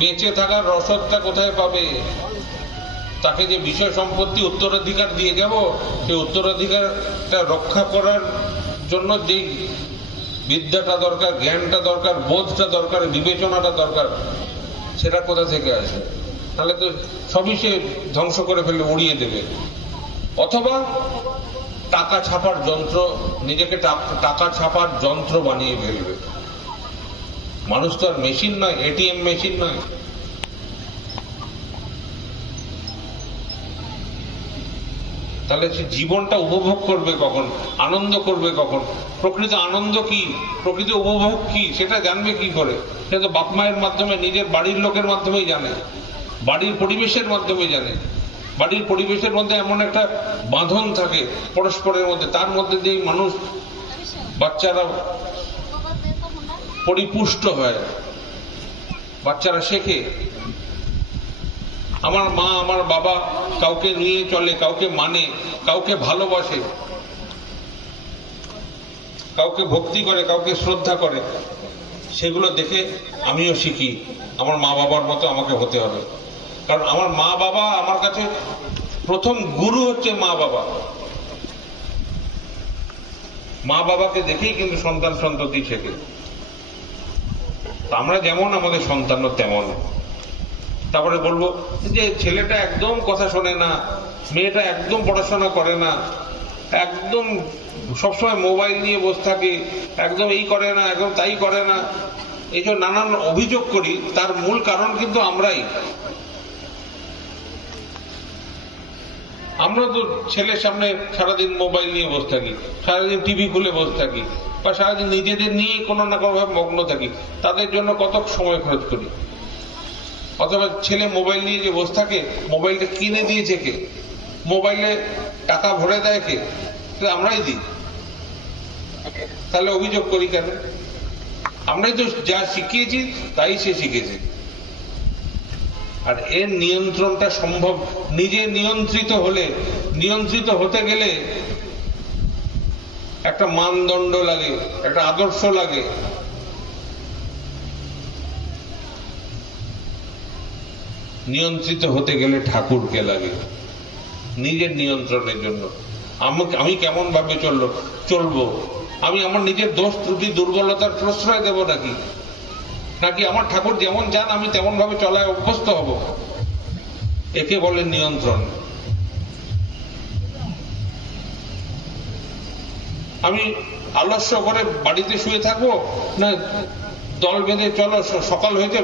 বেঁচে থাকার রসদটা কোথায় পাবে? তাকে যে বিষয় সম্পত্তি উত্তরাধিকার দিয়ে যাব, সেই উত্তরাধিকারটা রক্ষা করার জন্য যে বিদ্যাটা দরকার, জ্ঞানটা দরকার, বোধটা দরকার, বিবেচনাটা দরকার, সেটা কোথা থেকে আসে? তাহলে তো সবই সে ধ্বংস করে ফেলে, উড়িয়ে দেবে। অথবা টাকা ছাপার যন্ত্র, নিজেকে টাকা ছাপার যন্ত্র বানিয়ে ফেলবে। মানুষ তো আর মেশিন নয়, এটিএম মেশিন নয়। তাহলে সে জীবনটা উপভোগ করবে কখন, আনন্দ করবে কখন? প্রকৃত আনন্দ কি, প্রকৃত উপভোগ কি, সেটা জানবে কি করে? সেটা তো বাপ মায়ের মাধ্যমে, নিজের বাড়ির লোকের মাধ্যমেই জানে, বাড়ির পরিবেশের মাধ্যমে জানে। বাড়ির পরিবেশের মধ্যে এমন একটা বাঁধন থাকে পরস্পরের মধ্যে, তার মধ্যে দিয়ে মানুষ, বাচ্চারা পরিপুষ্ট হয়, বাচ্চারা শেখে। আমার মা, আমার বাবা কাউকে নিয়ে চলে, কাউকে মানে, কাউকে ভালোবাসে, কাউকে ভক্তি করে, কাউকে শ্রদ্ধা করে, সেগুলো দেখে আমিও শিখি আমার মা বাবার মতো আমাকে হতে হবে। কারণ আমার মা বাবা আমার কাছে প্রথম গুরু হচ্ছে মা বাবা। মা বাবাকে দেখেই কিন্তু সন্তান সন্ততি শেখে। আমরা যেমন, আমাদের সন্তানও তেমন। তারপরে বলবো যে ছেলেটা একদম কথা শোনে না, মেয়েটা একদম পড়াশোনা করে না, একদম সবসময় মোবাইল নিয়ে বসে থাকে, একদম এই করে না, একদম তাই করে না, এই যে নানান অভিযোগ করি, তার মূল কারণ কিন্তু আমরাই। আমরা তো ছেলের সামনে সারাদিন মোবাইল নিয়ে বসে থাকি, সারাদিন টিভি খুলে বসে থাকি, বা সারাদিন নিজেদের নিয়ে কোনো না কোনো ভাবে মগ্ন থাকি, তাদের জন্য কত সময় খরচ করি। অথবা ছেলে মোবাইল নিয়ে যে বসে থাকে, মোবাইলটা কিনে দিয়েছে কে? মোবাইলে টাকা ভরে দেয় কে? আমরাই দিই। তাহলে অভিযোগ করি কেন? আমরাই তো যা শিখিয়েছি তাই সে শিখেছে। আর এর নিয়ন্ত্রণটা সম্ভব নিজে নিয়ন্ত্রিত হলে। নিয়ন্ত্রিত হতে গেলে একটা মানদণ্ড লাগে, একটা আদর্শ লাগে। নিয়ন্ত্রিত হতে গেলে ঠাকুরকে লাগে নিজের নিয়ন্ত্রণের জন্য। আমি কেমন ভাবে চলবো? আমি আমার নিজের দোষ ত্রুটি দুর্বলতার প্রশ্রয় দেব নাকি? নাকি আমার ঠাকুর যেমন চান আমি তেমন ভাবে চলায় অভ্যস্ত হব? একে বলে নিয়ন্ত্রণ। আমি আলস্য করে বাড়িতে শুয়ে থাকবো, না দল বেঁধে চলো সকাল হয়েছে